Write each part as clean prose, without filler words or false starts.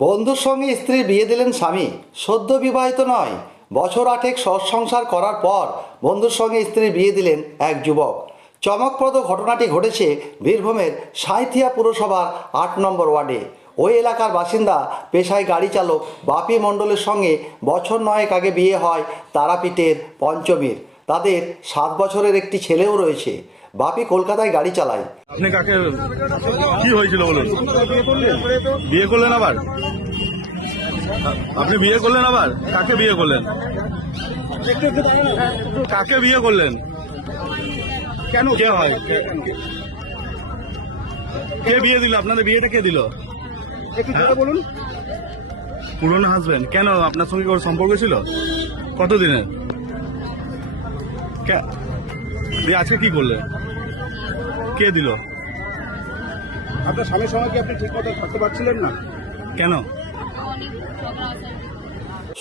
বন্ধুর সঙ্গে স্ত্রীর বিয়ে দিলেন স্বামী। সদ্য বিবাহিত নয়, বছর 8 সংসার করার পর বন্ধুর সঙ্গে স্ত্রীর বিয়ে দিলেন এক যুবক। চমকপ্রদ ঘটনাটি ঘটেছে বীরভূমের সাঁইথিয়া পুরসভার 8 নম্বর ওয়ার্ডে। ওই এলাকার বাসিন্দা, পেশায় গাড়ি চালক বাপি মণ্ডলের সঙ্গে বছর 9 আগে বিয়ে হয় তারাপীঠের পঞ্চমীর। তাদের 7 বছরের একটি ছেলেও রয়েছে। বাপি কলকাতায় গাড়ি চালায়। আপনি কাকে, কি হয়েছিল বলুন? বিয়ে করলেন আবার? আপনি বিয়ে করলেন আবার? কাকে বিয়ে করলেন? কাকে বিয়ে করলেন? কেন, কে হয়? কে বিয়ে দিল? আপনাদের বিয়েটা কে দিল? বলুন। পুরনো হাজবেন্ড? কেন, আপনার সঙ্গে ওর সম্পর্ক ছিল কতদিনের? আজকে কি করলেন? কে দিল? আপনার স্বামীর সঙ্গে কি আপনি ঠিক মতো থাকতে পারছিলেন না? কেন?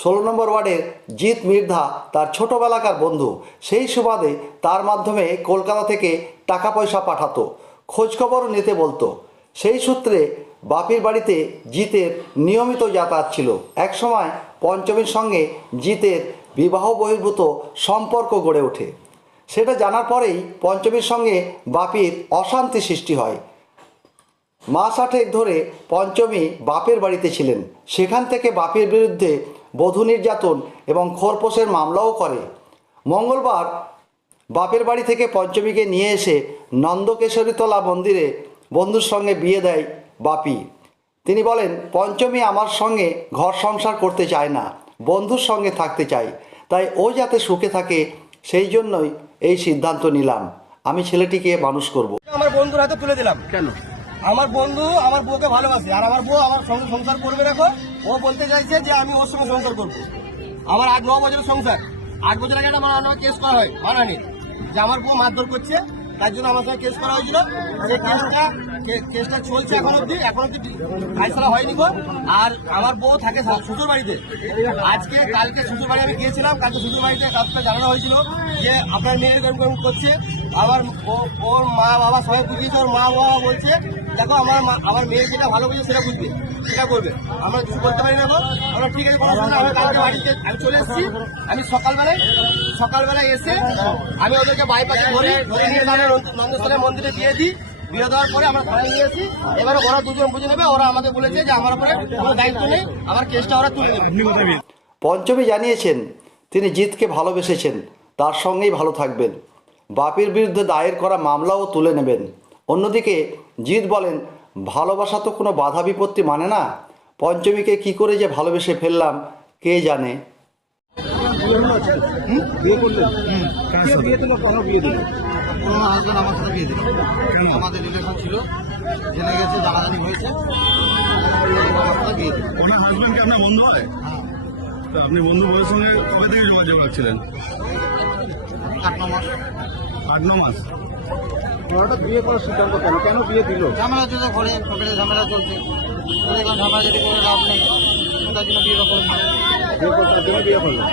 16 নম্বর ওয়ার্ডের জিৎ মির্ধা তার ছোটবেলাকার বন্ধু। সেই সুবাদে তার মাধ্যমে কলকাতা থেকে টাকা পয়সা পাঠাতো, খোঁজখবরও নিতে বলতো। সেই সূত্রে বাপির বাড়িতে জিতের নিয়মিত যাতায়াত ছিল। একসময় পঞ্চমীর সঙ্গে জিতের বিবাহ বহির্ভূত সম্পর্ক গড়ে ওঠে। সেটা জানার পরেই পঞ্চমীর সঙ্গে বাপির অশান্তি সৃষ্টি হয়। মাস 8 ধরে পঞ্চমী বাপের বাড়িতে ছিলেন। সেখান থেকে বাপের বিরুদ্ধে বধূ নির্যাতন এবং খোরপোশের মামলাও করে। মঙ্গলবার বাপের বাড়ি থেকে পঞ্চমীকে নিয়ে এসে নন্দকেশরীতলা মন্দিরে বন্ধুর সঙ্গে বিয়ে দেয় বাপি। তিনি বলেন, পঞ্চমী আমার সঙ্গে ঘর সংসার করতে চায় না, বন্ধুর সঙ্গে থাকতে চায়। তাই ও যাতে সুখে থাকে সেই জন্যই এই সিদ্ধান্ত নিলাম। আমি ছেলেটিকে মানুষ করব। আমার বন্ধুর হাতে তুলে দিলাম। কেন? আমার বন্ধু আমার বউকে ভালোবাসে, আর আমার বউ আমার সঙ্গে সংসার করবে। দেখো, ও বলতে চাইছে যে আমি ওর সঙ্গে সংসার করবো। আমার 8-9 বছরের সংসার। 8 বছর আগে আমার নামে কেস করা হয় মানহানির, যে আমার বউ মারধর করছে, তার জন্য আমার সঙ্গে কেস করা হয়েছিল। সেই কেসটা চলছে এখন অব্দি ফাইসলা হয়নি গো। আর আমার বউ থাকে শ্বশুর বাড়িতে। কালকে শ্বশুর বাড়ি আমি গিয়েছিলাম। কালকে শ্বশুর বাড়িতে কাউকে জানানো হয়েছিল যে আপনার মেয়ের গরম করছে। ওর মা বাবা সবাই বুঝিয়েছে। ওর মা বাবা বলছে, দেখো আমার মেয়ে যেটা ভালো বুঝে সেটা বুঝবে, সেটা করবে, আমরা কিছু করতে পারি না। আমরা ঠিক আছে, পড়াশোনা হবে। কালকে বাড়িতে আমি চলে এসেছি। আমি সকালবেলায় এসে আমি ওদেরকে বাইপাসে ধরে নিয়ে নন্দস্থানের মন্দিরে দিয়ে দিই। বিয়ে দেওয়ার পরে আমরা থানায় নিয়ে আসি। এবারে ওরা দুজন বুঝে নেবে। ওরা আমাদের বলেছে যে আমার উপরে কোনো দায়িত্ব নেই, আমার কেসটা ওরা তুলে নেবে। পঞ্চমী জানিয়েছেন, তিনি জিতকে ভালোবেসেছেন, তার সঙ্গেই ভালো থাকবেন। বাপির বিরুদ্ধে দায়ের করা মামলাও তুলে নেবেন। অন্যদিকে জিৎ বলেন, ভালোবাসা তো কোনো বাধা বিপত্তি মানে না। পঞ্চমীকে কি করে যে ভালোবেসে ফেললাম কে জানে। বিয়ে করলেন? বিয়ে দিল? কেন বিয়ে দিল? পুরোনো হাজবেন্ড আমার সাথে বিয়ে দিল। আমাদের রিলেশন ছিল, জেনে গেছে, জানাজানি হয়েছে। ওনার হাজবেন্ডকে আপনার বন্ধু হয়? তো আপনি বন্ধু বউয়ের সঙ্গে কবে থেকে যোগাযোগ রাখছিলেন? 8-9 মাস। 8-9 মাস। হঠাৎ বিয়ে করার সিদ্ধান্ত কেন? কেন বিয়ে দিল? ঝামেলা চলছে ঘরে, ফ্যামিলি ঝামেলা চলছে। ঝামেলা যদি করে লাভ নেই, তার জন্য বিয়ে করলাম। বিয়ে করতে বিয়ে করলেন?